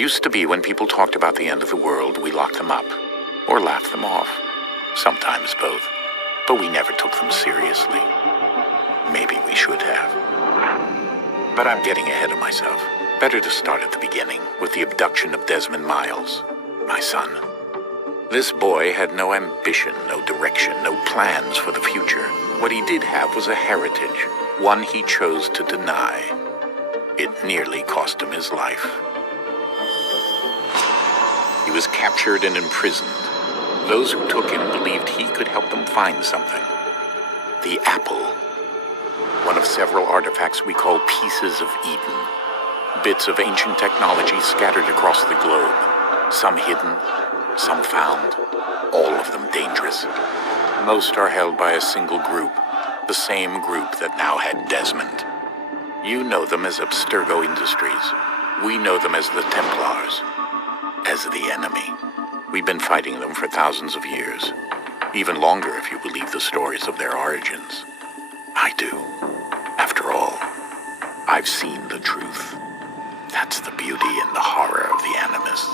Used to be when people talked about the end of the world, we locked them up. Or laughed them off. Sometimes both. But we never took them seriously. Maybe we should have. But I'm getting ahead of myself. Better to start at the beginning, with the abduction of Desmond Miles, my son. This boy had no ambition, no direction, no plans for the future. What he did have was a heritage, one he chose to deny. It nearly cost him his life. He was captured and imprisoned. Those who took him believed he could help them find something. The apple. One of several artifacts we call Pieces of Eden. Bits of ancient technology scattered across the globe. Some hidden, some found, all of them dangerous. Most are held by a single group, the same group that now had Desmond. You know them as Abstergo Industries. We know them as the Templars, as the enemy. We've been fighting them for thousands of years, even longer if you believe the stories of their origins. I do. After all, I've seen the truth. That's the beauty and the horror of the Animus.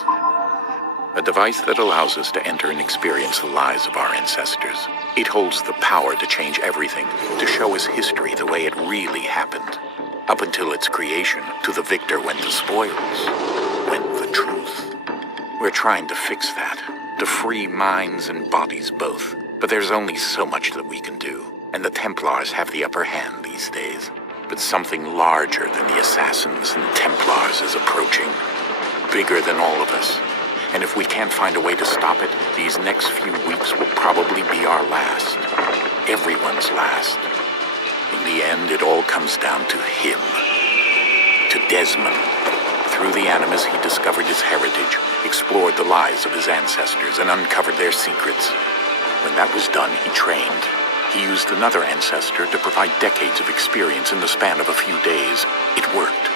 A device that allows us to enter and experience the lives of our ancestors. It holds the power to change everything, to show us history the way it really happened. Up until its creation, to the victor went the spoils, went the truth. We're trying to fix that, to free minds and bodies both. But there's only so much that we can do, and the Templars have the upper hand these days. But something larger than the Assassins and Templars is approaching, bigger than all of us. And if we can't find a way to stop it, these next few weeks will probably be our last. Everyone's last. In the end, it all comes down to him. To Desmond. Through the Animus, he discovered his heritage, explored the lives of his ancestors, and uncovered their secrets. When that was done, he trained. He used another ancestor to provide decades of experience in the span of a few days. It worked.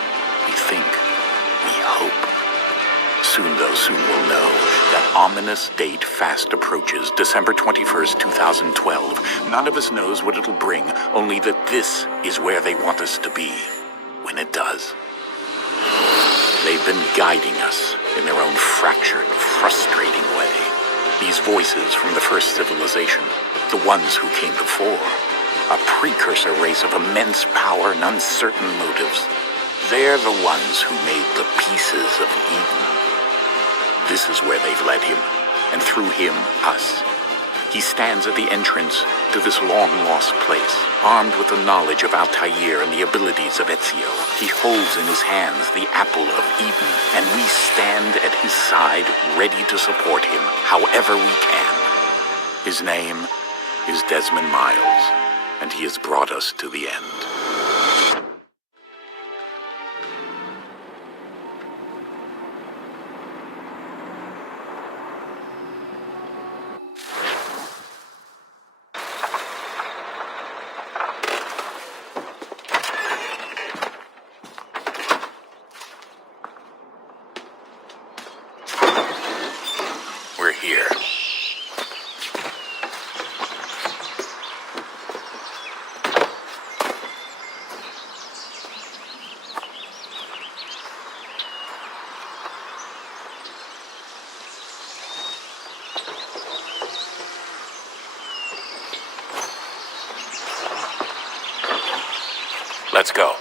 We think. We hope. Soon, though, we'll know. That ominous date fast approaches, December 21st, 2012. None of us knows what it'll bring, only that this is where they want us to be, when it does. They've been guiding us in their own fractured, frustrating way. These voices from the first civilization, the ones who came before, a precursor race of immense power and uncertain motives. They're the ones who made the Pieces of Eden. This is where they've led him, and through him, us. He stands at the entrance to this long-lost place, armed with the knowledge of Altair and the abilities of Ezio. He holds in his hands the Apple of Eden, and we stand at his side, ready to support him however we can. His name is Desmond Miles, and he has brought us to the end. We're here. Let's go.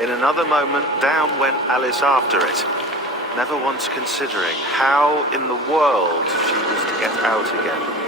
In another moment, down went Alice after it. never once considering how in the world she was to get out again.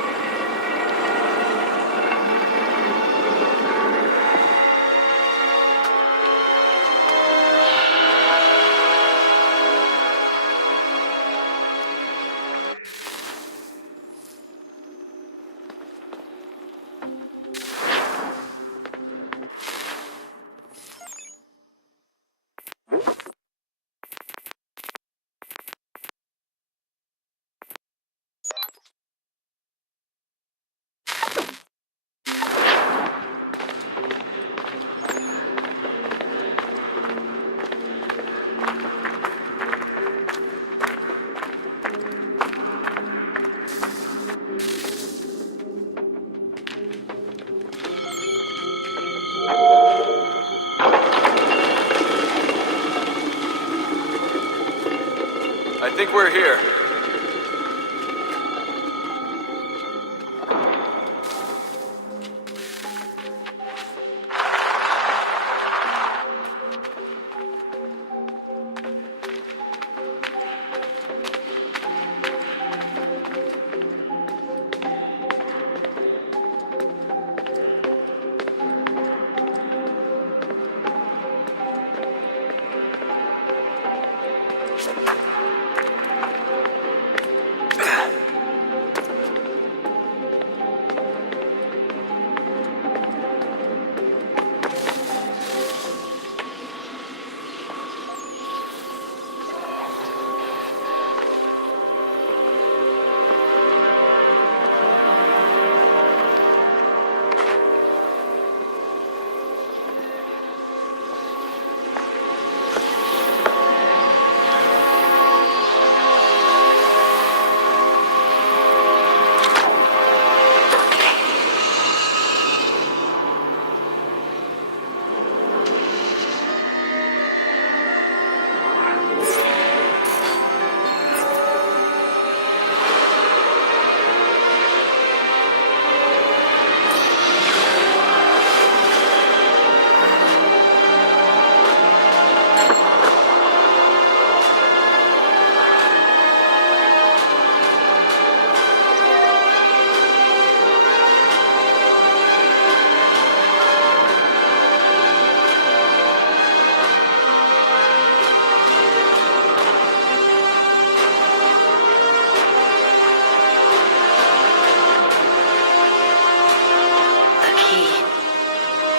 I think we're here.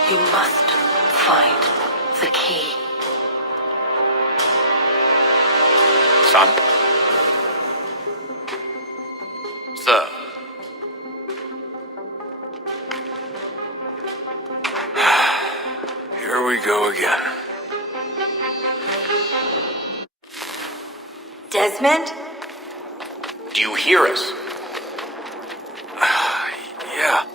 You must find the key. Son? Sir. Here we go again. Desmond? Do you hear us? Yeah.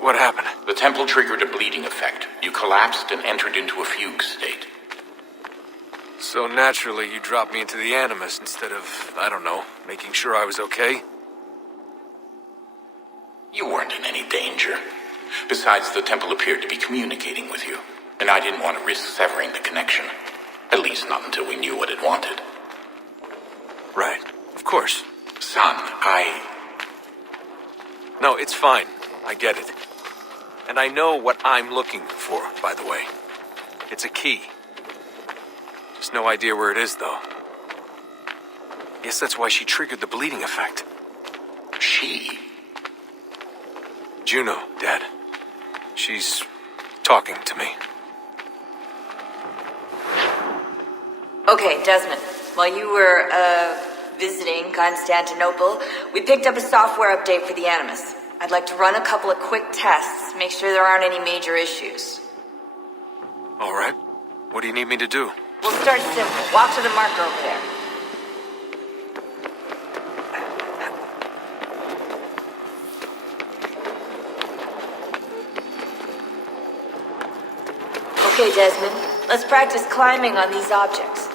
What happened? The temple triggered a bleeding effect. You collapsed and entered into a fugue state. So naturally, you dropped me into the Animus instead of, I don't know, making sure I was okay? You weren't in any danger. Besides, the temple appeared to be communicating with you, and I didn't want to risk severing the connection. At least not until we knew what it wanted. Right. Of course. Son, No, it's fine. I get it. And I know what I'm looking for, by the way. It's a key. Just no idea where it is, though. Guess that's why she triggered the bleeding effect. She? Juno, Dad. She's talking to me. Okay, Desmond. While you were, visiting Constantinople, we picked up a software update for the Animus. I'd like to run a couple of quick tests, make sure there aren't any major issues. All right. What do you need me to do? We'll start simple. Walk to the marker over there. Okay, Desmond. Let's practice climbing on these objects.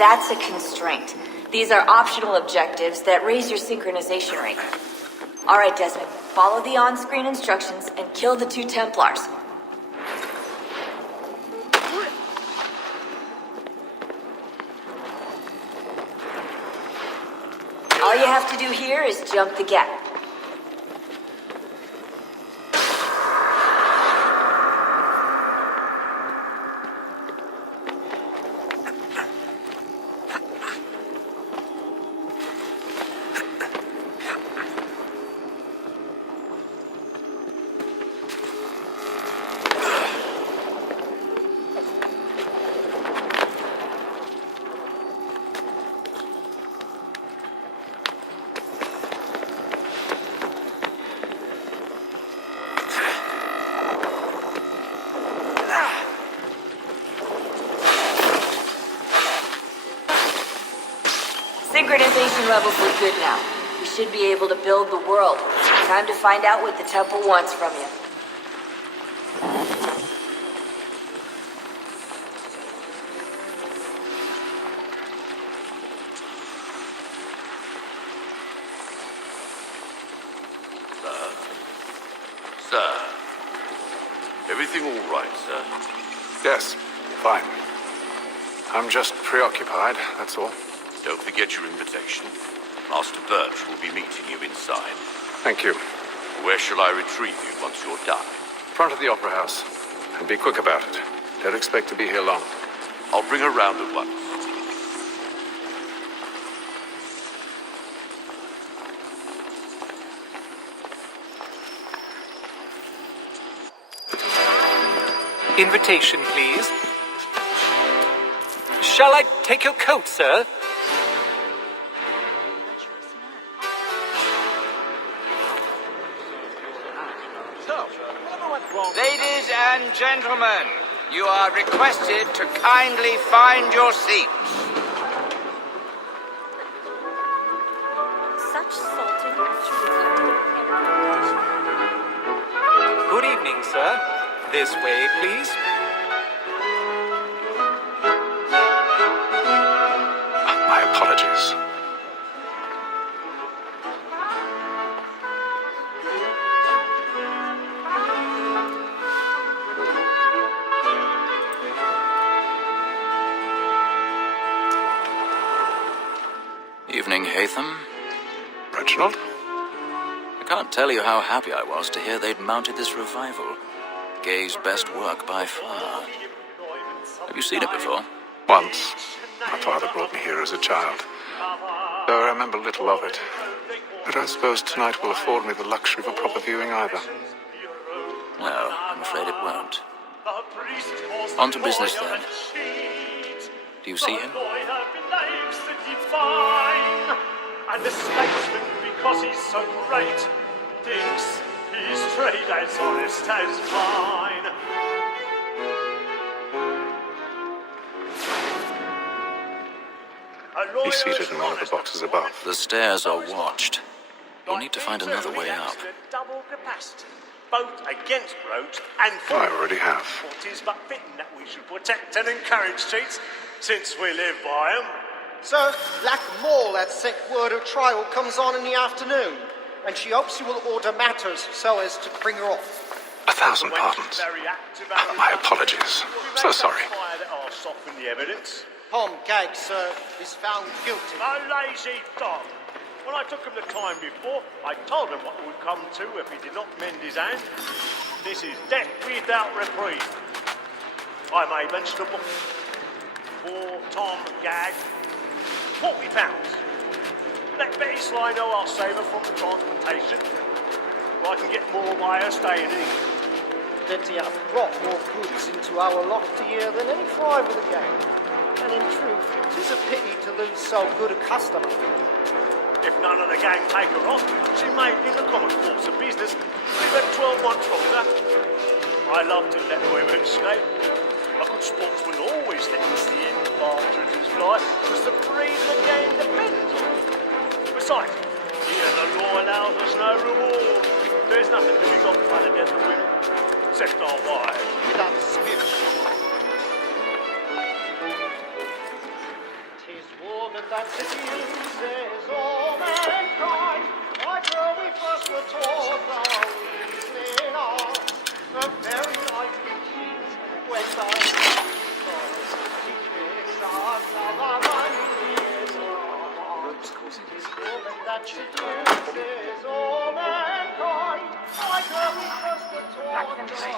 That's a constraint. These are optional objectives that raise your synchronization rate. Alright, Desmond, follow the on-screen instructions and kill the 2 Templars. All you have to do here is jump the gap. Synchronization levels look good now. We should be able to build the world. Time to find out what the temple wants from you. Sir. Everything all right, sir? Yes, fine. I'm just preoccupied, that's all. Don't forget your invitation. Master Birch will be meeting you inside. Thank you. Where shall I retrieve you once you're done? Front of the Opera House. And be quick about it. Don't expect to be here long. I'll bring her round at once. Invitation, please. Shall I take your coat, sir? Ladies and gentlemen, you are requested to kindly find your seats. Such salted actually. Good evening, sir. This way, please. My apologies. Evening, Hatham. Reginald? I can't tell you how happy I was to hear they'd mounted this revival. Gay's best work by far. Have you seen it before? Once. My father brought me here as a child. Though I remember little of it. But I suppose tonight will afford me the luxury of a proper viewing either. No, I'm afraid it won't. On to business then. Do you see him? And the statesman, because he's so great, thinks his trade as honest as mine. He's seated in one of the boxes above. The stairs are watched. You'll need to find another way up. Double capacity, both against roads and for I already have. It is but fitting that we should protect and encourage cheats, since we live by 'em. Sir, Black Mole had sent word her trial comes on in the afternoon, and she hopes you will order matters so as to bring her off. 1,000 pardons. My apologies. So sorry. I'll soften the evidence. Tom Gag, sir, is found guilty. A lazy dog. When I took him the time before, I told him what would come to if he did not mend his hand. This is death without reprieve. I made mention of book. For Tom Gag, £40. Let Betty Sly know I'll save her from the transportation. I can get more by her staying in England. Betty hath brought more goods into our lofty year than any five of the gang. And in truth, 'tis a pity to lose so good a customer. If none of the gang take her on, she may, in the common course of business, live at 12 months longer. I love to let women escape. A good sportsman always lets the end partridges fly, because the breed of the game depends on it. Besides, here the law allows us no reward. There's nothing to be got by the death of women, except our wives. Without spirit. 'Tis that seduces all mankind, like where we first were taught our reasoning arts, the very night we teach when the teaches us of our ideas this woman that seduces all mankind, like where we first were taught our reasoning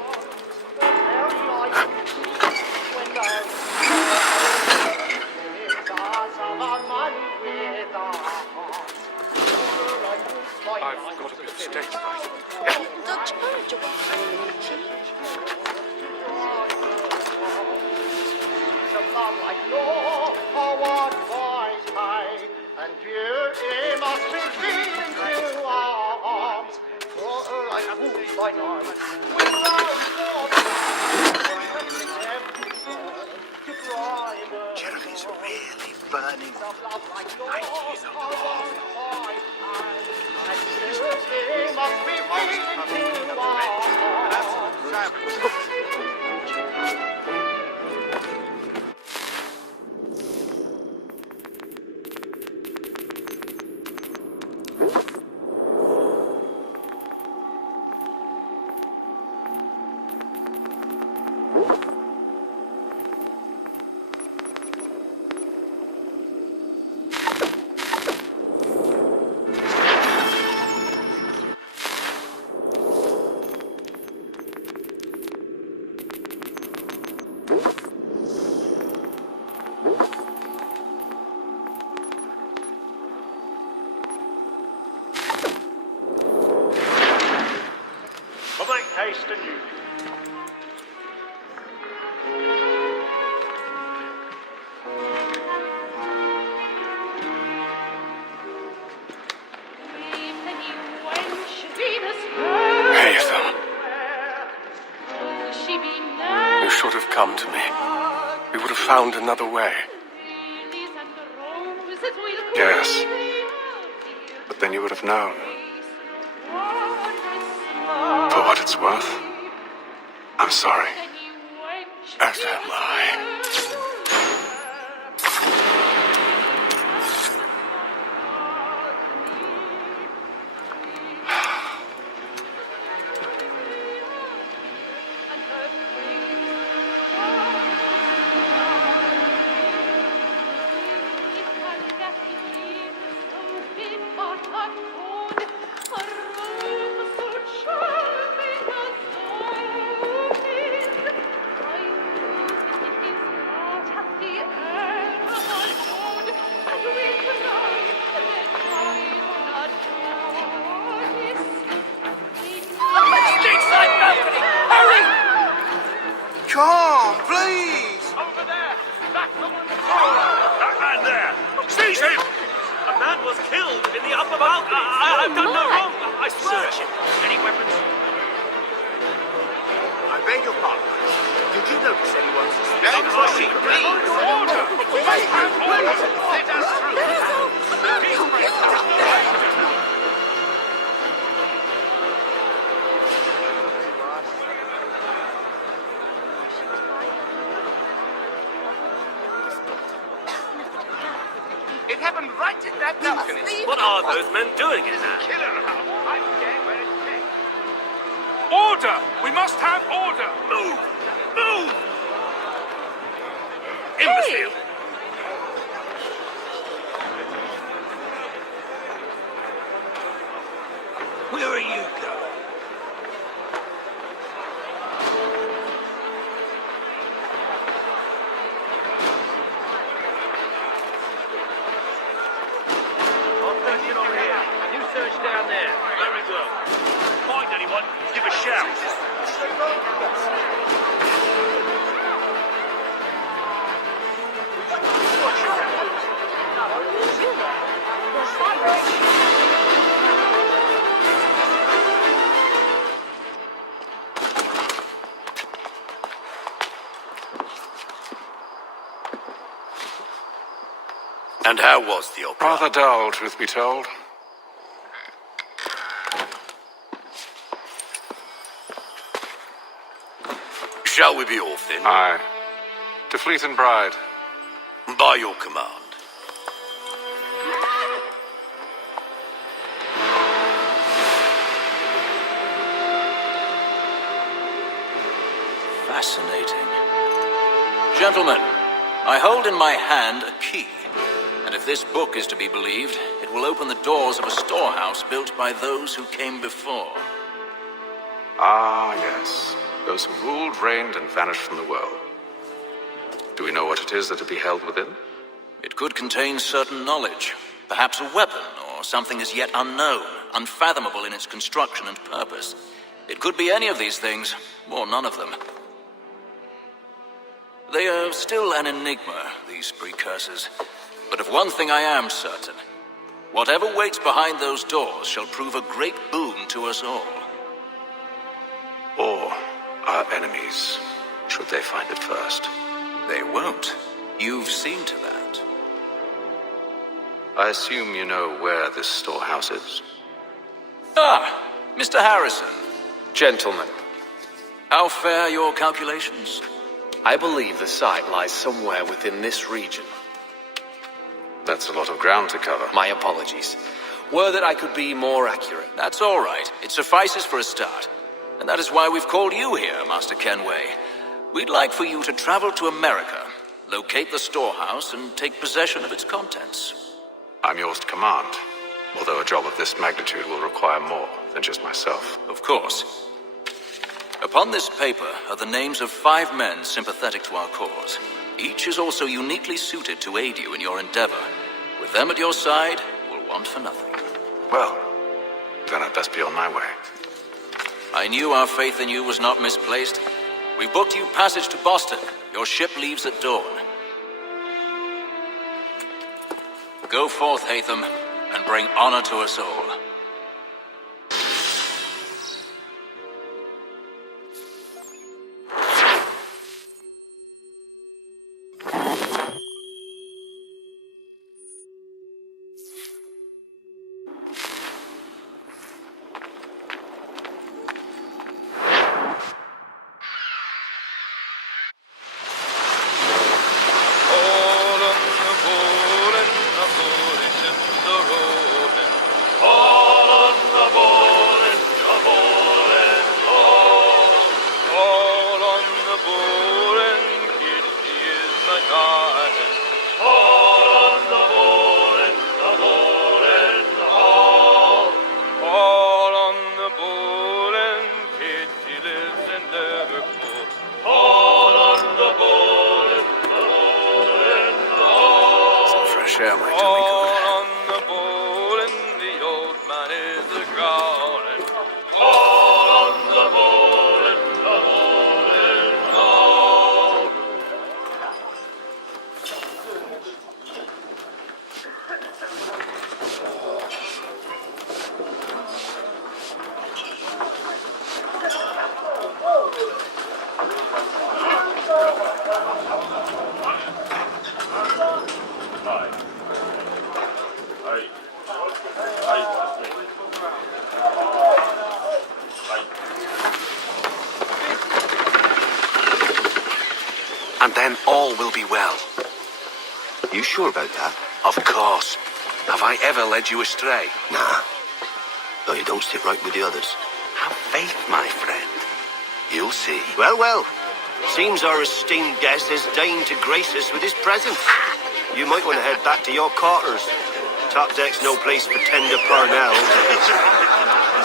arts, the very night we teach when the I've got a bit of stage fright. Like law, what wise high, and beauty must be feeding to our arms. For like a wolf by night, Jeremy's really burning. Tonight he's on the wall. and beauty must be feeding to our arms. But make haste and use it. Hey, Ethel. You should have come to me. We would have found another way. Yes. But then you would have known. For what it's worth, I'm sorry. As am I. Come, please! Over there! That man there! Seize him! A man was killed in the upper balcony. I've done no wrong. I swear. Search him. Any weapons? I beg your pardon. Did you notice anyone suspicious? Please! Order! Please! Let us It happened right in that balcony. What are those men doing in there? Killer house. I forget where it came. Order! We must have order! Move! Move! Imbecile! Where are you going? Attention over here. You search down there. Very well. Find anyone, give a shout. And how was the opera? Rather dull, truth be told. Shall we be off then? Aye. To Fleet and Bride. By your command. Fascinating. Gentlemen, I hold in my hand a key. And if this book is to be believed, it will open the doors of a storehouse built by those who came before. Ah, yes. Those who ruled, reigned, and vanished from the world. Do we know what it is that to be held within? It could contain certain knowledge, perhaps a weapon or something as yet unknown, unfathomable in its construction and purpose. It could be any of these things, or none of them. They are still an enigma, these precursors. But of one thing I am certain. Whatever waits behind those doors shall prove a great boon to us all. Or our enemies, should they find it first. They won't. You've seen to that. I assume you know where this storehouse is. Ah, Mr. Harrison. Gentlemen, How fare your calculations? I believe the site lies somewhere within this region. That's a lot of ground to cover. My apologies. Were that I could be more accurate. That's all right. It suffices for a start. And that is why we've called you here, Master Kenway. We'd like for you to travel to America, locate the storehouse, and take possession of its contents. I'm yours to command, although a job of this magnitude will require more than just myself. Of course. Upon this paper are the names of 5 men sympathetic to our cause. Each is also uniquely suited to aid you in your endeavor. With them at your side, you will want for nothing. Well, then I'd best be on my way. I knew our faith in you was not misplaced. We booked you passage to Boston. Your ship leaves at dawn. Go forth, Hatham, and bring honor to us all. Share my Jimmy good. And then all will be well. You sure about that? Of course. Have I ever led you astray? Nah. Though you don't sit right with the others. Have faith, my friend. You'll see. Well, well. Seems our esteemed guest has deigned to grace us with his presence. You might want to head back to your quarters. Top deck's no place for tender Parnell.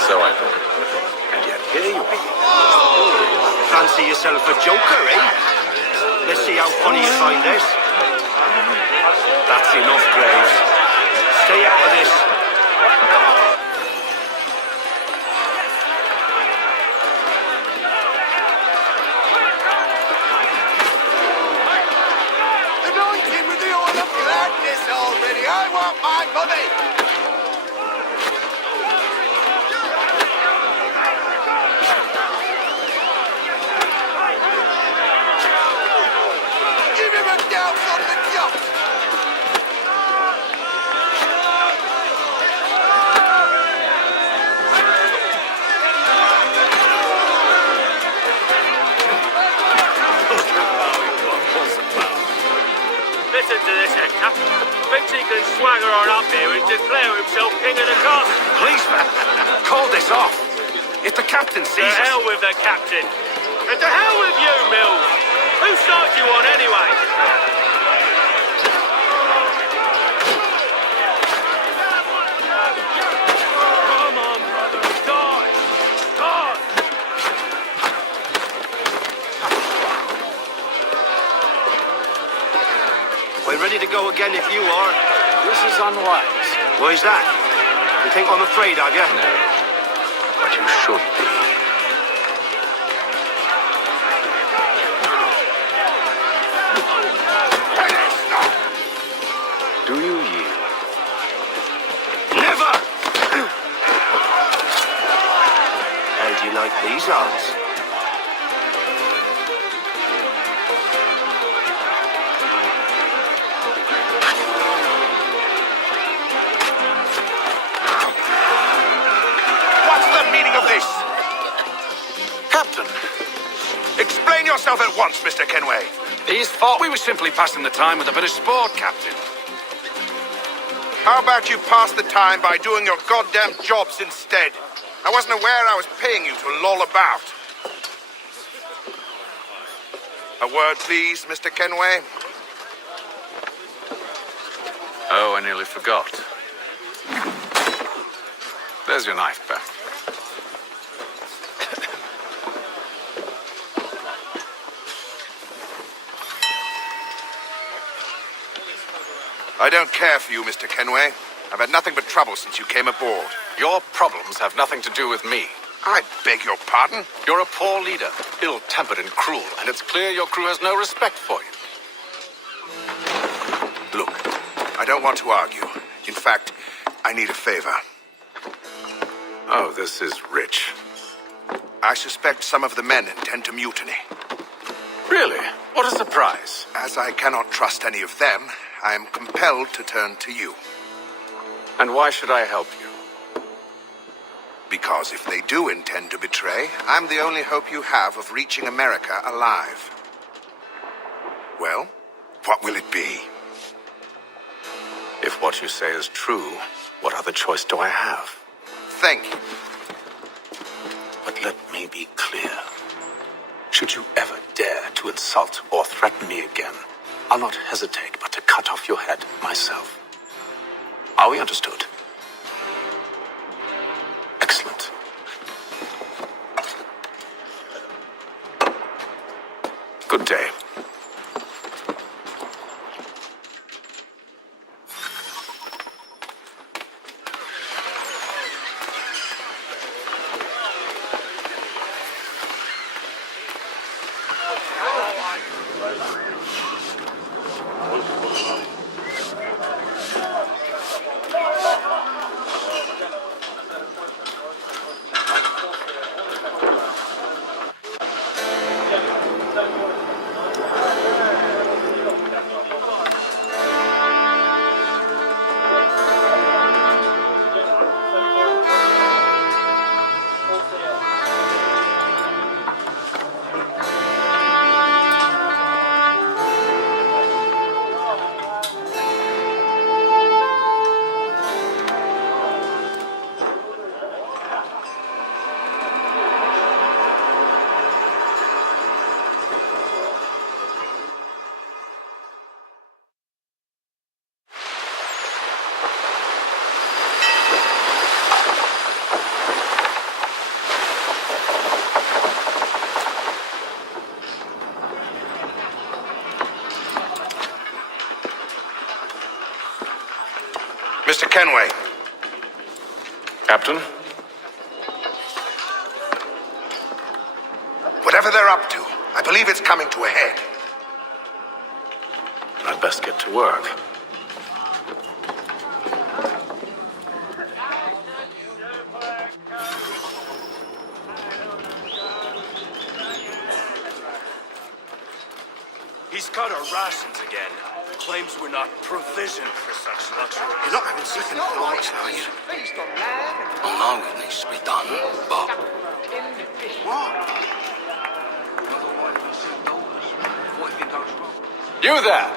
So I thought. And yet here you are. Fancy yourself a joker, eh? Let's see how funny you find this. That's enough, Graves. Stay out of this. Anoint him with the oil of gladness already. I want my money. Give him a douse on the yacht. Listen to swagger on up here and declare himself king of the castle. Policeman, call this off. If the captain To sees us... hell with the captain. And to hell with you, Mills. Who starts you on anyway? Come on, brother. Die. Die. We're ready to go again if you are. This is unwise. Why's that? You think I'm afraid of you? No. But you should be. Do you yield? Never! How do you like these odds? What's the meaning of this? Captain, Explain yourself at once, Mr. Kenway. these thought we were simply passing the time with a bit of sport, Captain. How about you pass the time by doing your goddamn jobs instead? I wasn't aware I was paying you to loll about. A word, please, Mr. Kenway. Oh, I nearly forgot. There's your knife back. I don't care for you, Mr. Kenway. I've had nothing but trouble since you came aboard. Your problems have nothing to do with me. I beg your pardon? You're a poor leader, ill-tempered and cruel, and it's clear your crew has no respect for you. Look, I don't want to argue. In fact, I need a favor. Oh, this is rich. I suspect some of the men intend to mutiny. Really? What a surprise. As I cannot trust any of them, I am compelled to turn to you. And why should I help you? Because if they do intend to betray, I'm the only hope you have of reaching America alive. Well, what will it be? If what you say is true, what other choice do I have? Thank you. But let me be clear. Should you ever dare to insult or threaten me again, I'll not hesitate but to cut off your head myself. Are we understood? Excellent. Good day. Mr. Kenway. Captain? Whatever they're up to, I believe it's coming to a head. I'd best get to work. He's cut our rations again. Claims we're not provisioned for such luxury. You're not having second thoughts, are you? Well, no, it needs to be done, but... You there!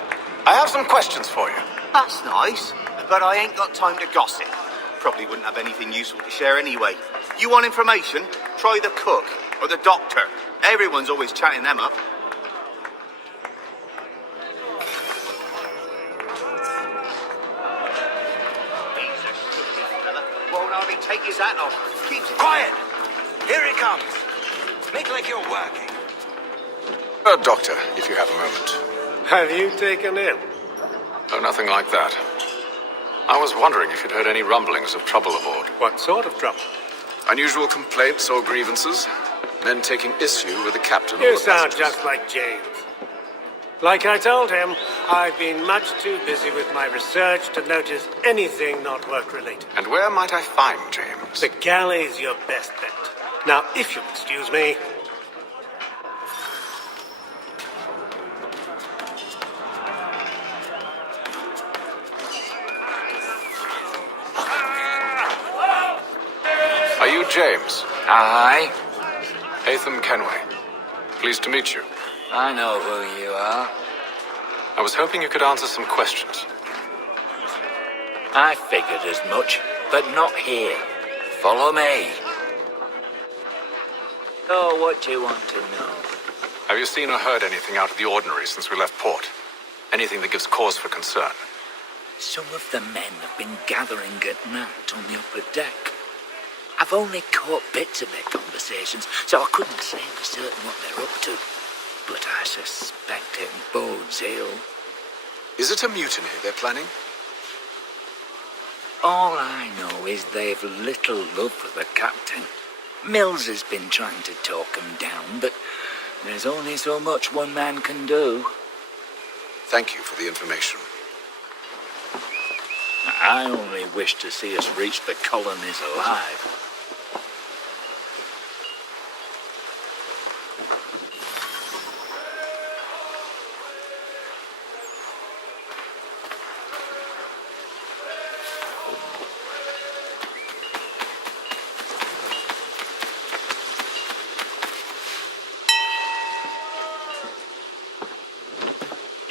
I have some questions for you. That's nice. but I ain't got time to gossip. Probably wouldn't have anything useful to share anyway. You want information? Try the cook or the doctor. Everyone's always chatting them up. He's a stupid fella. Won't hardly take his hat off. Keeps quiet. Here he comes. Make like you're working. Doctor, if you have a moment. Have you taken him? No, nothing like that. I was wondering if you'd heard any rumblings of trouble aboard. What sort of trouble? Unusual complaints or grievances? Men taking issue with the captain. You sound just like James. Like I told him, I've been much too busy with my research to notice anything not work-related. And where might I find James? The galley's your best bet. Now, if you'll excuse me... Are you James? Aye. Hatham Kenway. Pleased to meet you. I know who you are. I was hoping you could answer some questions. I figured as much, but not here. Follow me. So, what do you want to know? Have you seen or heard anything out of the ordinary since we left port? Anything that gives cause for concern? Some of the men have been gathering at night on the upper deck. I've only caught bits of their conversations, so I couldn't say for certain what they're up to. But I suspect it bodes ill. Is it a mutiny they're planning? All I know is they've little love for the captain. Mills has been trying to talk him down, but there's only so much one man can do. Thank you for the information. I only wish to see us reach the colonies alive.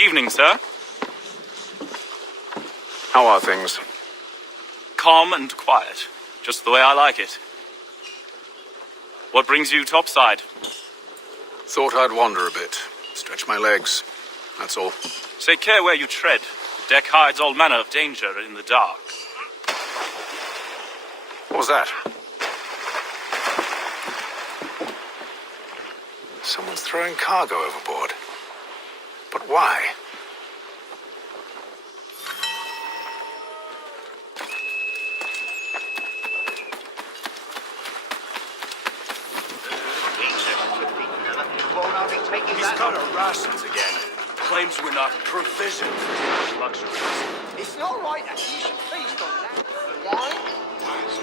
Evening, sir. How are things? Calm and quiet, just the way I like it. What brings you topside? Thought I'd wander a bit, stretch my legs, that's all. Take care where you tread. The deck hides all manner of danger in the dark. What was that? Someone's throwing cargo overboard. But why? He's got our rations again. Claims we're not provisioned. Luxuries. It's not right that you should feast on that. Why?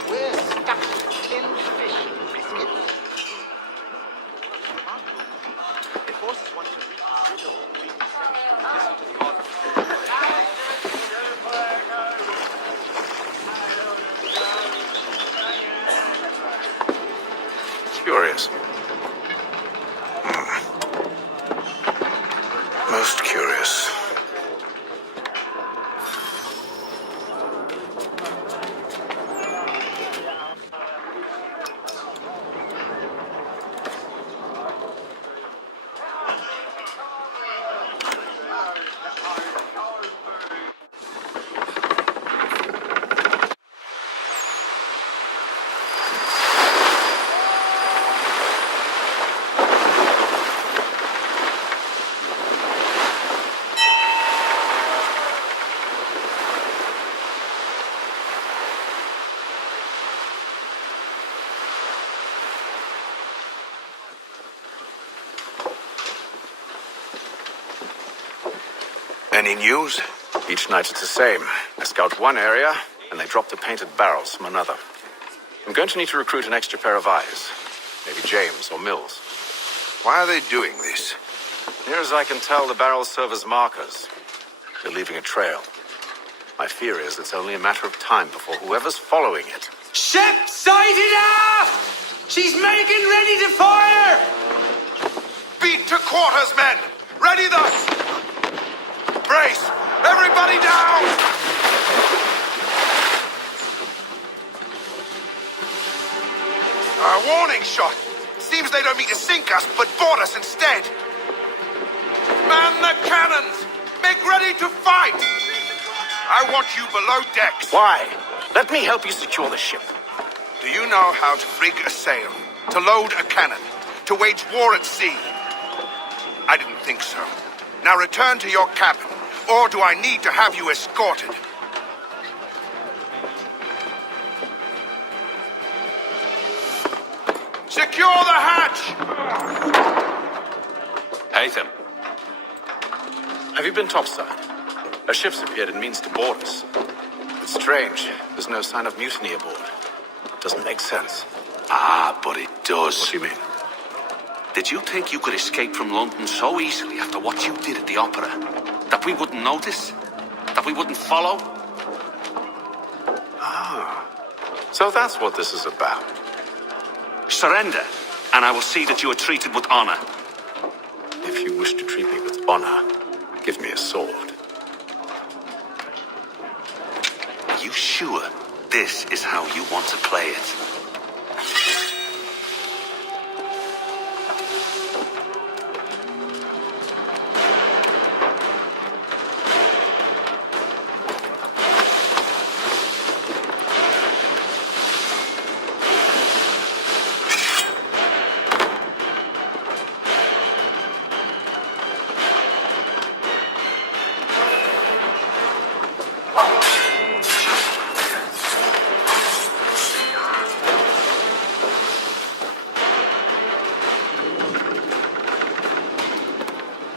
We're stuffed with tinned fish and biscuits. The bosses want to reconsider all the listen to the order. Curious. Most curious. Any news? Each night it's the same. I scout one area, and they drop the painted barrels from another. I'm going to need to recruit an extra pair of eyes. Maybe James or Mills. Why are they doing this? Near as I can tell, the barrels serve as markers. They're leaving a trail. My fear is it's only a matter of time before whoever's following it... Ship sighted aft! She's making ready to fire! Beat to quarters, men! Ready thus! Brace! Everybody down! A warning shot. Seems they don't mean to sink us, but board us instead. Man the cannons! Make ready to fight! I want you below decks. Why? Let me help you secure the ship. Do you know how to rig a sail, to load a cannon, to wage war at sea? I didn't think so. Now return to your cabin, or do I need to have you escorted? Secure the hatch! Haytham. Have you been topside? A ship's appeared and means to board us. It's strange. There's no sign of mutiny aboard. Doesn't make sense. Ah, but it does. What do you mean? Did you think you could escape from London so easily after what you did at the opera? That we wouldn't notice? That we wouldn't follow? Ah. So that's what this is about. Surrender, and I will see that you are treated with honor. If you wish to treat me with honor, give me a sword. Are you sure this is how you want to play it?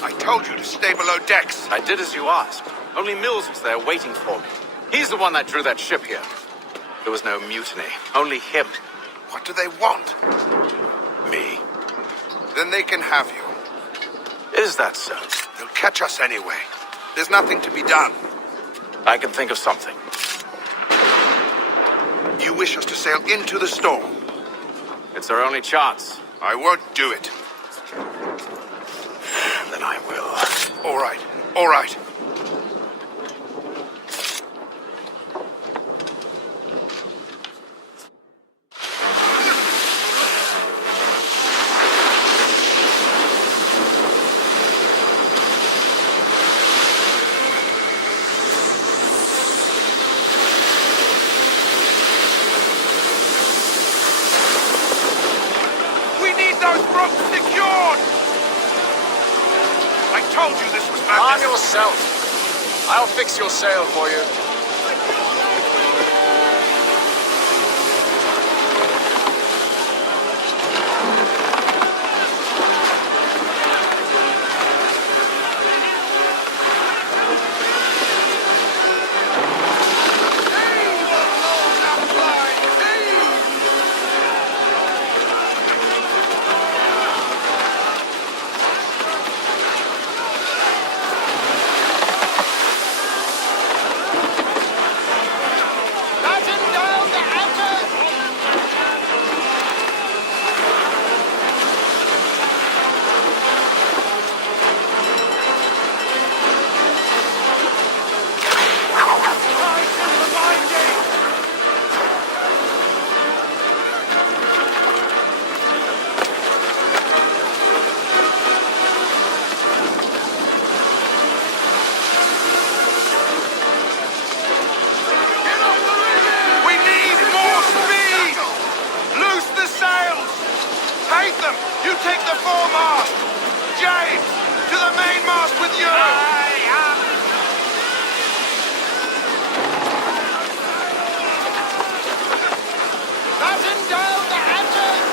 I told you to stay below decks. I did as you asked. Only Mills was there waiting for me. He's the one that drew that ship here. There was no mutiny. Only him. What do they want? Me. Then they can have you. Is that so? They'll catch us anyway. There's nothing to be done. I can think of something. You wish us to sail into the storm? It's our only chance. I won't do it. Then I will. All right. All right. We need those ropes secured! I told you this was madness. Arm yourself. I'll fix your sail for you. You take the foremast! James, to the mainmast with you! Batten down the hatches!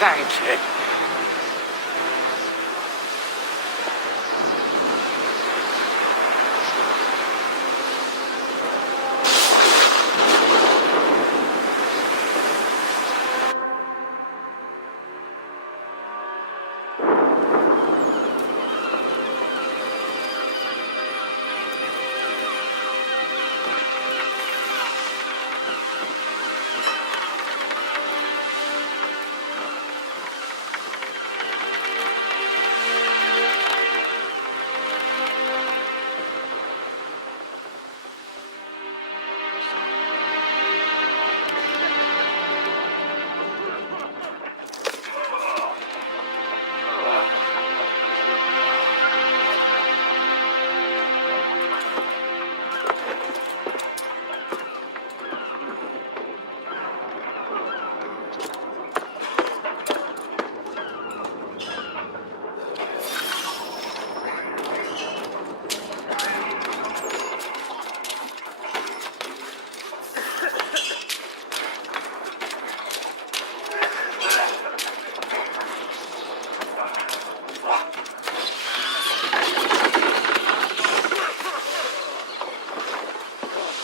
Thank you.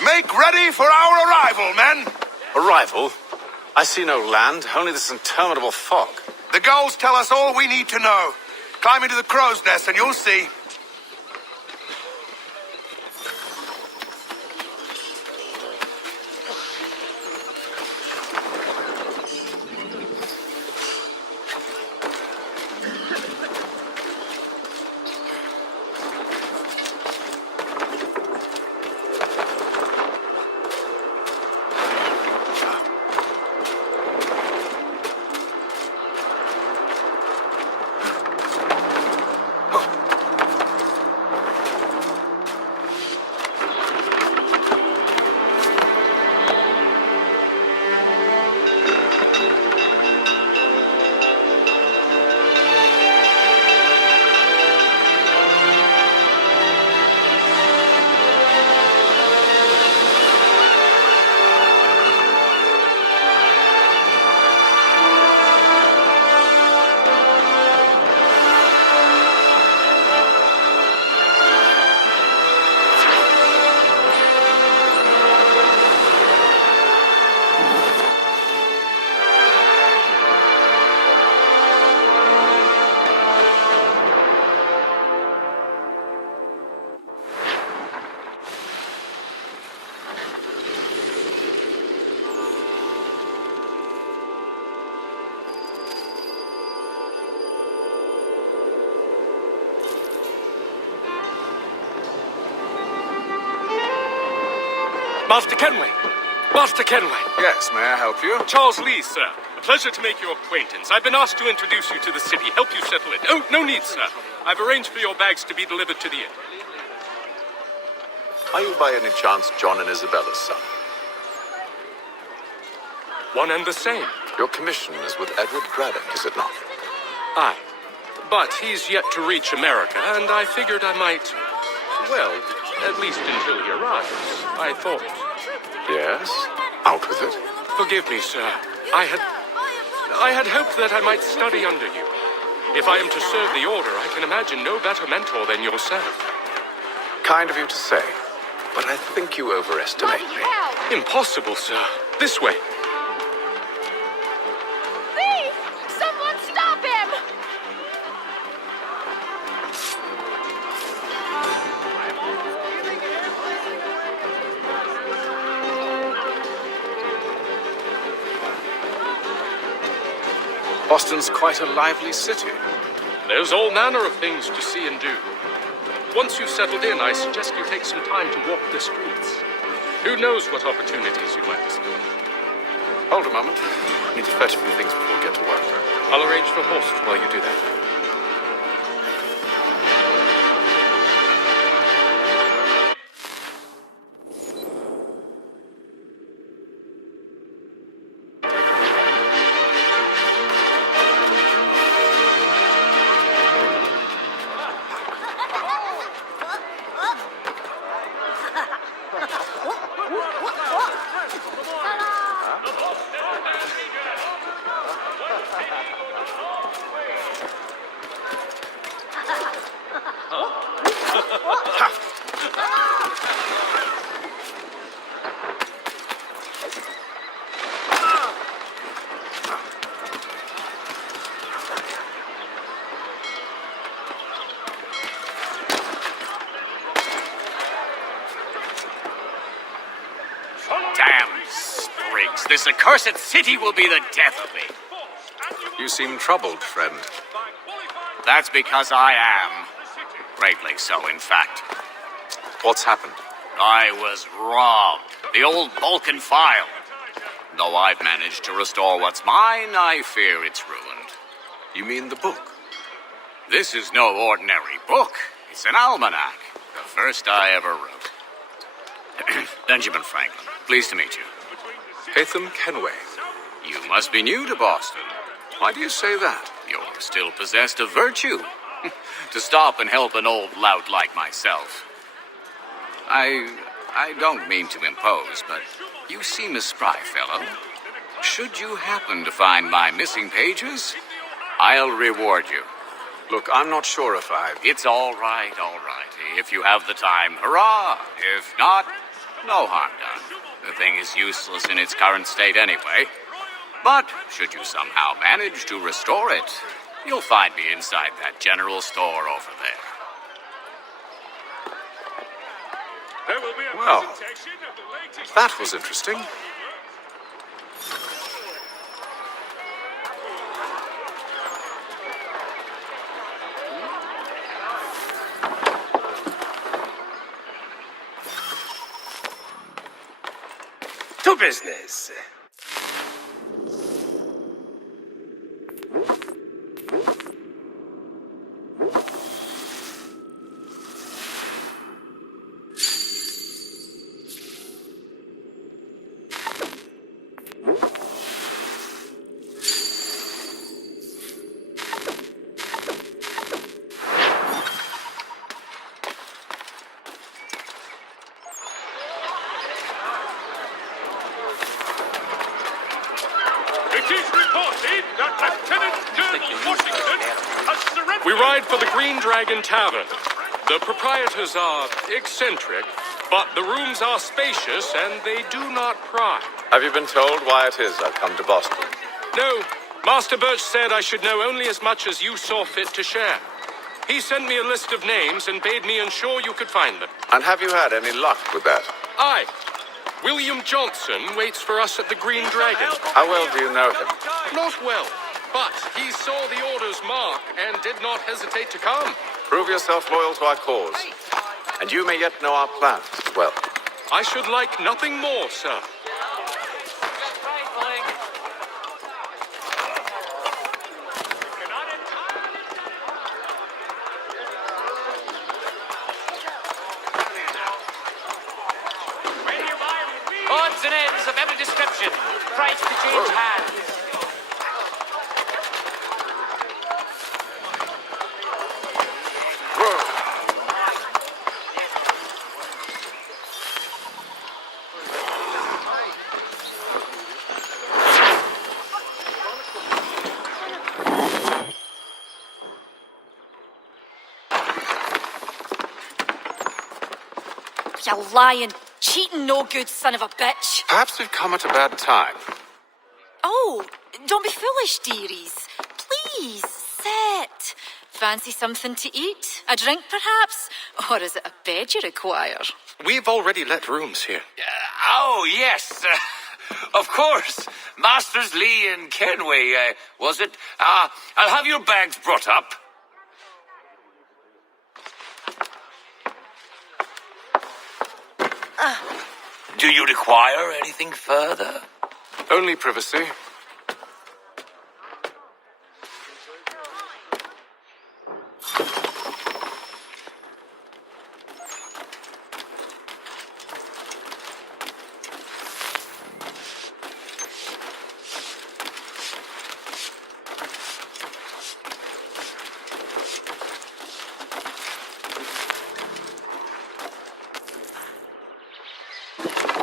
Make ready for our arrival, men! Arrival? I see no land, only this interminable fog. The gulls tell us all we need to know. Climb into the crow's nest and you'll see. Master Kenway! Master Kenway! Yes, may I help you? Charles Lee, sir. A pleasure to make your acquaintance. I've been asked to introduce you to the city, help you settle it. Oh, no need, sir. I've arranged for your bags to be delivered to the inn. Are you by any chance John and Isabella's son? One and the same. Your commission is with Edward Braddock, is it not? Aye. But he's yet to reach America, and I figured I might... Well, at least until he arrives. I thought... Yes? Out with it. Forgive me, sir. I had hoped that I might study under you. If I am to serve the Order, I can imagine no better mentor than yourself. Kind of you to say, but I think you overestimate me. Impossible, sir. This way. Thief! Someone stop him! Boston's quite a lively city. There's all manner of things to see and do. Once you've settled in, I suggest you take some time to walk the streets. Who knows what opportunities you might discover. Hold a moment. I need to fetch a few things before we get to work. I'll arrange for horses while you do that. Damn sprigs. This accursed city will be the death of me. You seem troubled, friend. That's because I am. Greatly so, in fact. What's happened? I was robbed. The old Balkan file. Though I've managed to restore what's mine, I fear it's ruined. You mean the book? This is no ordinary book. It's an almanac. The first I ever wrote. Benjamin Franklin. Pleased to meet you. Haytham Kenway. You must be new to Boston. Why do you say that? You're still possessed of virtue. To stop and help an old lout like myself. I don't mean to impose, but you seem a spry fellow. Should you happen to find my missing pages, I'll reward you. Look, I'm not sure if I... It's all right. If you have the time, hurrah! If not, no harm done. The thing is useless in its current state anyway. But should you somehow manage to restore it, you'll find me inside that general store over there. Well, that was interesting. To business. We ride for the Green Dragon Tavern. The proprietors are eccentric, but the rooms are spacious and they do not pry. Have you been told why it is I've come to Boston? No, Master Birch said I should know only as much as you saw fit to share. He sent me a list of names and bade me ensure you could find them. And have you had any luck with that? Aye. William Johnson waits for us at the Green Dragon. How well do you know him? Not well, but he saw the order's mark and did not hesitate to come. Prove yourself loyal to our cause. And you may yet know our plans as well. I should like nothing more, sir. Odds and ends of every description. Price to change hands. You lying, cheating, no good son of a bitch. Perhaps we've come at a bad time. Oh, don't be foolish, dearies. Please, sit. Fancy something to eat? A drink, perhaps? Or is it a bed you require? We've already let rooms here. Oh, yes. Of course. Masters Lee and Kenway, was it? I'll have your bags brought up. Do you require anything further? Only privacy.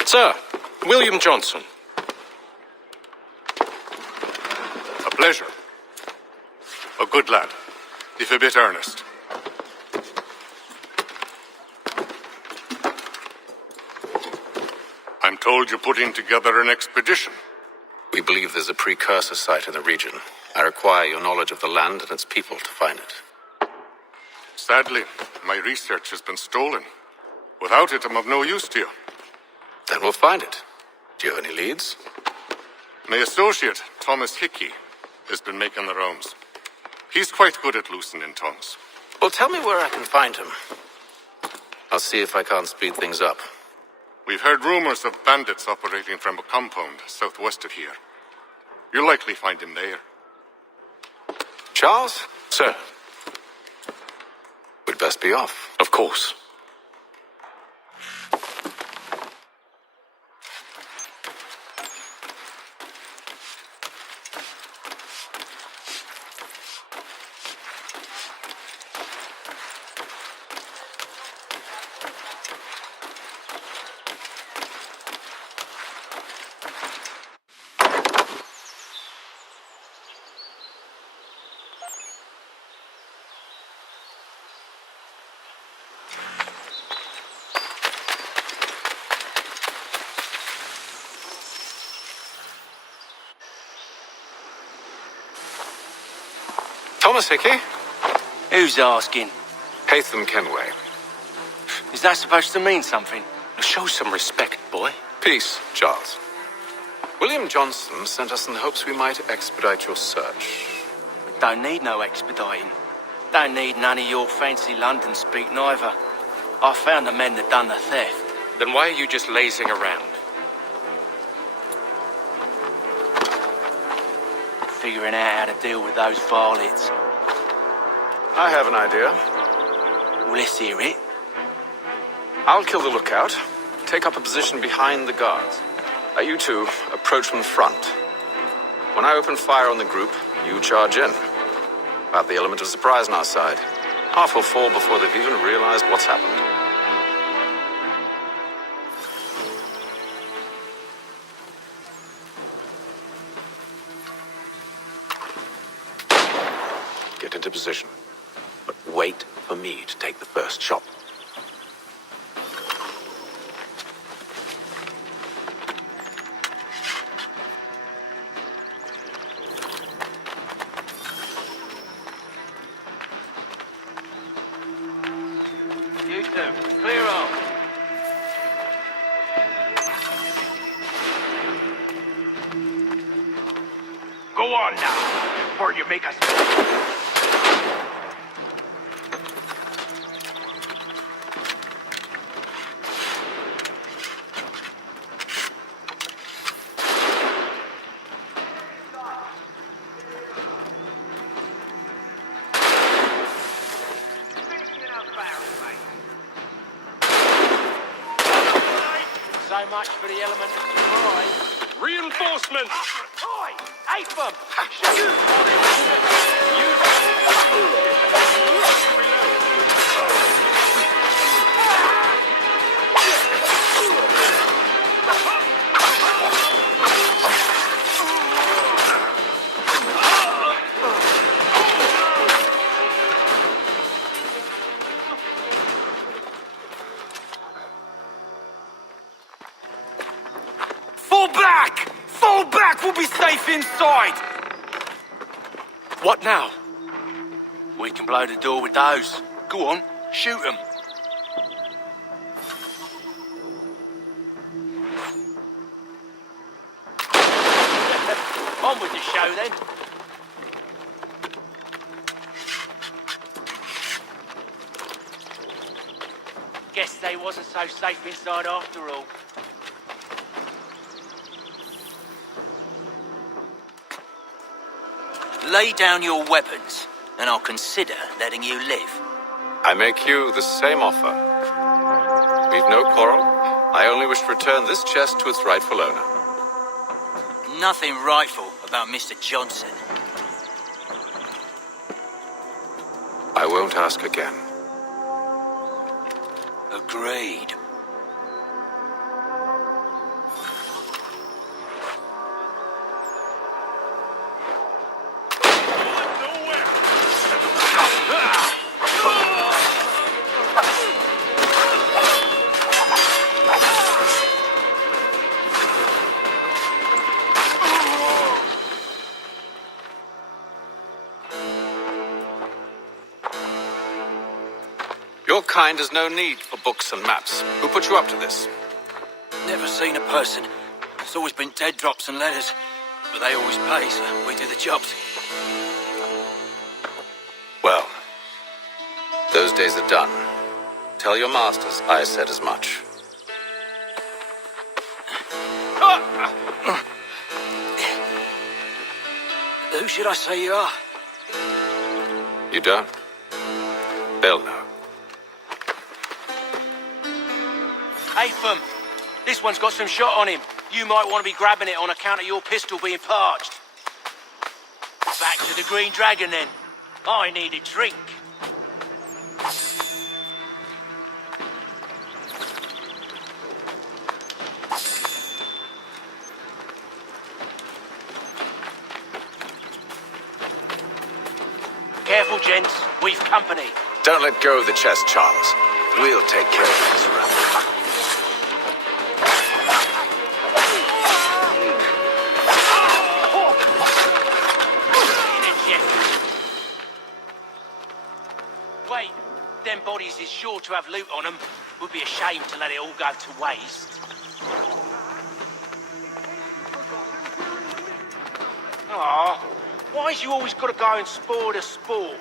Sir, William Johnson. A pleasure. A good lad, if a bit earnest. told you're putting together an expedition. We believe there's a precursor site in the region. I require your knowledge of the land and its people to find it. Sadly, my research has been stolen. Without it, I'm of no use to you. Then we'll find it. Do you have any leads? My associate, Thomas Hickey, has been making the rounds. He's quite good at loosening tongues. Well, tell me where I can find him. I'll see if I can't speed things up. We've heard rumors of bandits operating from a compound southwest of here. You'll likely find him there. Charles? Sir. We'd best be off. Of course. Thomas Hickey? Who's asking? Haytham Kenway. Is that supposed to mean something? Show some respect, boy. Peace, Charles. William Johnson sent us in the hopes we might expedite your search. We don't need no expediting. Don't need none of your fancy London speak neither. I found the men that done the theft. Then why are you just lazing around? Figuring out how to deal with those varlets. I have an idea. Well, let's hear it. I'll kill the lookout. Take up a position behind the guards. You two approach from the front. When I open fire on the group, you charge in. Have the element of surprise on our side. Half will fall before they've even realized what's happened. Get into position. But wait for me to take the first shot. You two, clear off. Go on now, before you make us... So much for the element of surprise. Reinforcements! Oi! Ape 'em! Fall back! Fall back! We'll be safe inside! What now? We can blow the door with those. Go on, shoot them. On with the show then. Guess they wasn't so safe inside after all. Lay down your weapons, and I'll consider letting you live. I make you the same offer. We've no quarrel. I only wish to return this chest to its rightful owner. Nothing rightful about Mr. Johnson. I won't ask again. Agreed. Your kind has no need for books and maps. Who put you up to this? Never seen a person. It's always been dead drops and letters. But they always pay, so we do the jobs. Well, those days are done. Tell your masters I said as much. Who should I say you are? You don't? They'll know. Atham, this one's got some shot on him. You might want to be grabbing it on account of your pistol being parched. Back to the Green Dragon, then. I need a drink. Careful, gents. We've company. Don't let go of the chest, Charles. We'll take care of this around. Wait, them bodies is sure to have loot on them. Would be a shame to let it all go to waste. Aw, why's you always got to go and spoil the sport?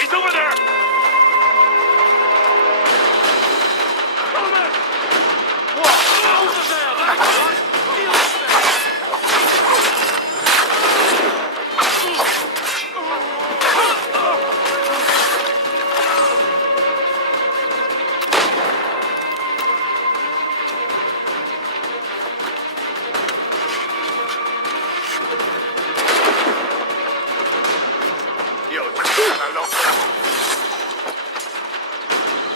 He's over there!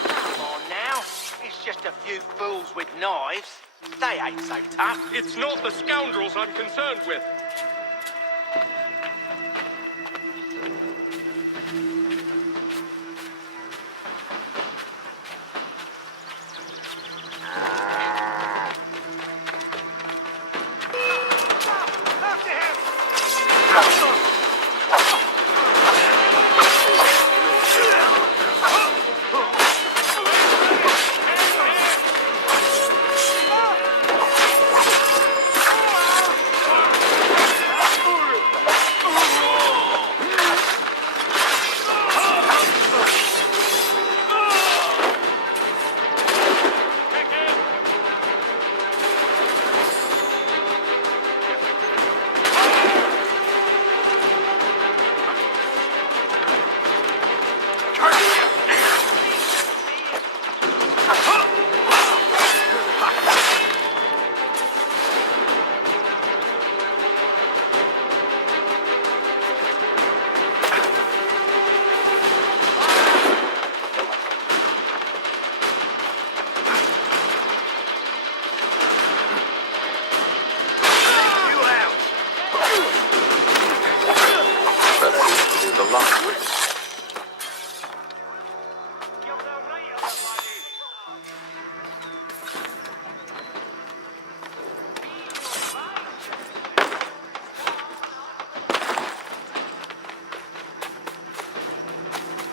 Come on now. It's just a few fools with knives. They ain't so tough. It's not the scoundrels I'm concerned with.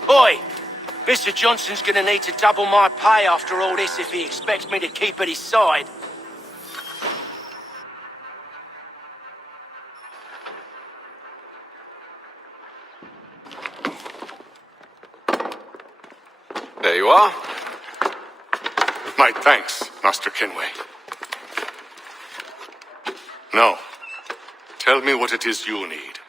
Oi! Mr. Johnson's gonna need to double my pay after all this if he expects me to keep at his side. There you are. My thanks, Master Kenway. Now, tell me what it is you need.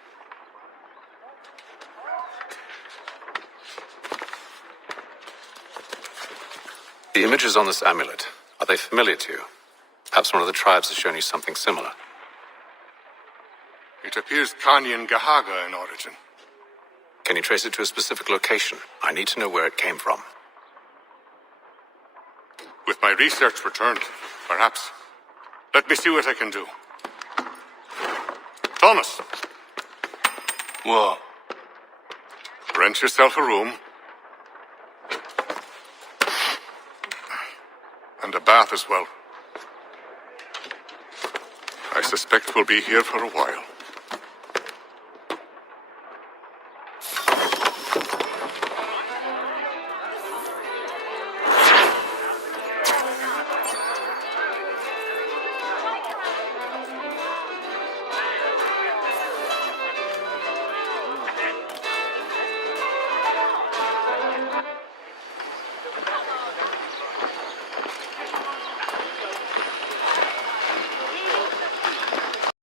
The images on this amulet, are they familiar to you? Perhaps one of the tribes has shown you something similar. It appears Kanyan Gahaga in origin. Can you trace it to a specific location? I need to know where it came from. With my research returned, perhaps. Let me see what I can do. Thomas! What? Rent yourself a room. bath as well. I suspect we'll be here for a while.